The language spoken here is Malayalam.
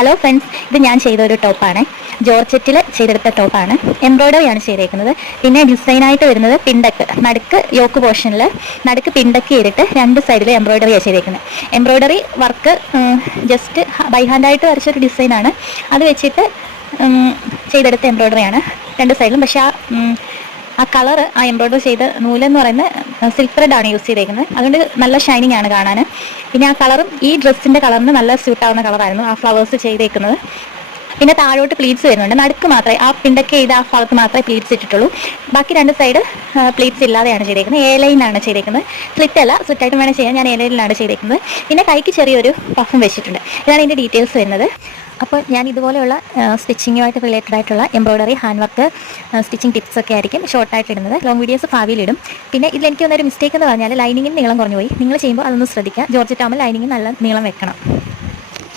ഹലോ ഫ്രണ്ട്സ്, ഇത് ഞാൻ ചെയ്ത ഒരു ടോപ്പാണ്. ജോർജറ്റിൽ ചെയ്തെടുത്ത ടോപ്പാണ്. എംബ്രോയ്ഡറിയാണ് ചെയ്തേക്കുന്നത്. പിന്നെ ഡിസൈനായിട്ട് വരുന്നത് പിണ്ടക്ക്, നടുക്ക് യോക്ക് പോർഷനിൽ നടുക്ക് പിണ്ടക്ക് ചെയ്തിട്ട് രണ്ട് സൈഡിൽ എംബ്രോയ്ഡറിയാണ് ചെയ്തേക്കുന്നത്. എംബ്രോയ്ഡറി വർക്ക് ജസ്റ്റ് ബൈ ഹാൻഡായിട്ട് വരച്ചൊരു ഡിസൈനാണ്. അത് വെച്ചിട്ട് ചെയ്തെടുത്ത എംബ്രോയ്ഡറിയാണ് രണ്ട് സൈഡിലും. പക്ഷേ ആ കളർ, ആ എംബ്രോയ്ഡറി ചെയ്ത നൂലെന്ന് പറയുന്നത് സിൽക്ക് ത്രെഡ് ആണ് യൂസ് ചെയ്തേക്കുന്നത്. അതുകൊണ്ട് നല്ല ഷൈനിങ് ആണ് കാണാൻ. പിന്നെ ആ കളറും ഈ ഡ്രസ്സിൻ്റെ കളറിന് നല്ല സ്യൂട്ടാവുന്ന കളറായിരുന്നു ആ ഫ്ലവേഴ്സ് ചെയ്തേക്കുന്നത്. പിന്നെ താഴോട്ട് പ്ലീറ്റ്സ് വരുന്നുണ്ട്. നടുക്ക് മാത്രമേ, ആ പിണ്ടൊക്കെ ചെയ്ത ആ ഭാഗത്ത് മാത്രമേ പ്ലീറ്റ്സ് ഇട്ടിട്ടുള്ളൂ. ബാക്കി രണ്ട് സൈഡ് പ്ലീറ്റ്സ് ഇല്ലാതെയാണ് ചെയ്തേക്കുന്നത്. എ ലൈനാണ് ചെയ്തേക്കുന്നത്. സ്ലിറ്റല്ല, സ്ലിറ്റായിട്ട് വേണം ചെയ്യാൻ. ഞാൻ എ ലൈനിലാണ് ചെയ്തേക്കുന്നത്. പിന്നെ കൈക്ക് ചെറിയൊരു പഫും വെച്ചിട്ടുണ്ട്. ഇതാണ് ഇതിൻ്റെ ഡീറ്റെയിൽസ് വരുന്നത്. അപ്പോൾ ഞാൻ ഇതുപോലെയുള്ള സ്റ്റിച്ചിങ്ങുമായിട്ട് റിലേറ്റഡ് ആയിട്ടുള്ള embroidery, hand work, stitching tips ഒക്കെ ആയിരിക്കും ഷോർട്ടായിട്ട് ഇടുന്നത്. ലോങ് വീഡിയോസ് ഭാവിയിലിടും. പിന്നെ ഇതിൽ എനിക്ക് വന്നൊരു മിസ്റ്റേക്ക് എന്ന് പറഞ്ഞാൽ ലൈനിങ്ങിന് നീളം കുറഞ്ഞു പോയി. നിങ്ങൾ ചെയ്യുമ്പോൾ അതൊന്ന് ശ്രദ്ധിക്കുക. ജോർജറ്റ് ആകുമ്പോൾ ലൈനിങ്ങിന് നല്ല നീളം വെക്കണം.